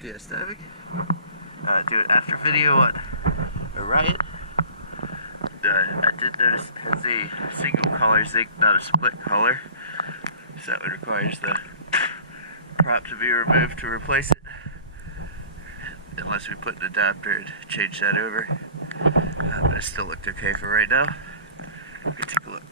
Diastatic. Do an after video on Orion. I did notice it has a single color zinc, not a split color, so that requires the prop to be removed to replace it, unless we put an adapter and change that over. But it still looked okay for right now. Let me take a look.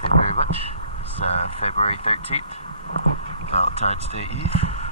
Thank you very much. It's February 13th, Valentine's Day Eve.